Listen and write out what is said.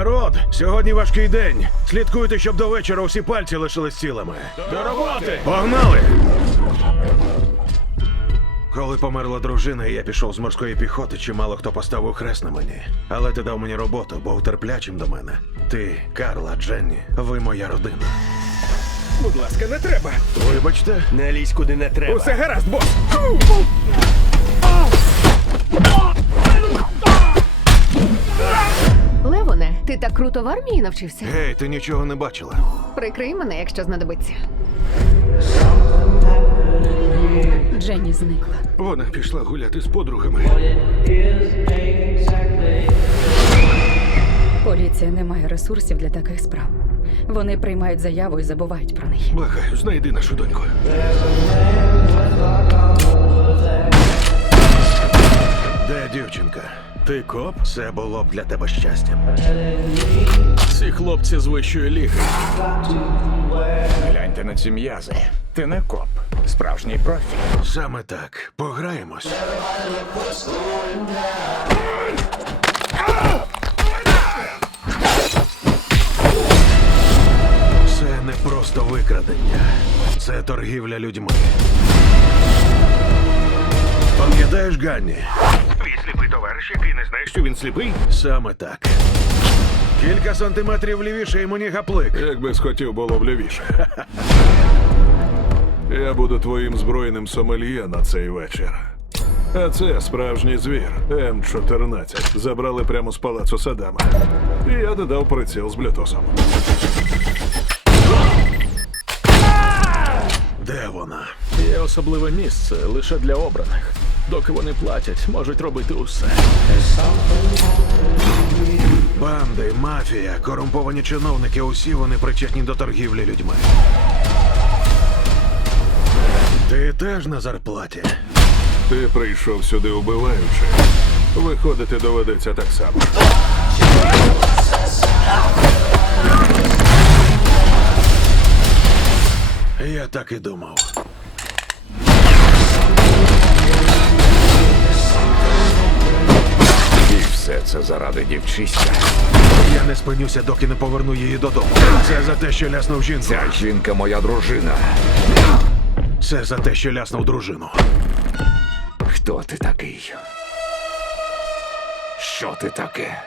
Народ, сьогодні важкий день. Слідкуйте, щоб до вечора усі пальці лишились цілими. До роботи! Погнали! Коли померла дружина, і я пішов з морської піхоти, чимало хто поставив хрест на мені. Але ти дав мені роботу, був терплячим до мене. Ти, Карла, Дженні, ви моя родина. Будь ласка, не треба. Вибачте, Не лізь куди не треба. Усе гаразд, бос. Фу! Ау! так круто в армії навчився. Гей, ти нічого не бачила. Прикрий мене, якщо знадобиться. Дженні зникла. Вона пішла гуляти з подругами. Поліція не має ресурсів для таких справ. Вони приймають заяву і забувають про неї. Благаю, знайди нашу доньку. Ти коп? Це було б для тебе щастям. Ці хлопці з вищої ліги. Гляньте на ці м'язи. Ти не коп. Справжній профі. Саме так. Пограємось. Це не просто викрадення. Це торгівля людьми. Пам'ятаєш, Ганні? Твій сліпий товариш, який не знає, що він сліпий? Саме так. Кілька сантиметрів лівіше і мені гаплик. Як би схотів було б лівіше. Я буду твоїм збройним сомельє на цей вечір. А це справжній звір М14. Забрали прямо з палацу Садама. І я додав приціл з блютусом. Де вона? Є особливе місце лише для обраних. Доки вони платять, можуть робити усе. Банди, мафія, корумповані чиновники. Усі вони причетні до торгівлі людьми. Ти теж на зарплаті. Ти прийшов сюди убиваючи. Виходити доведеться так само. Я так і думав. це заради дівчиська. Я не спинюся, доки не поверну її додому. Це за те, що ляснув жінку. Ця жінка моя дружина. Це за те, що ляснув дружину. Хто ти такий? Що ти таке?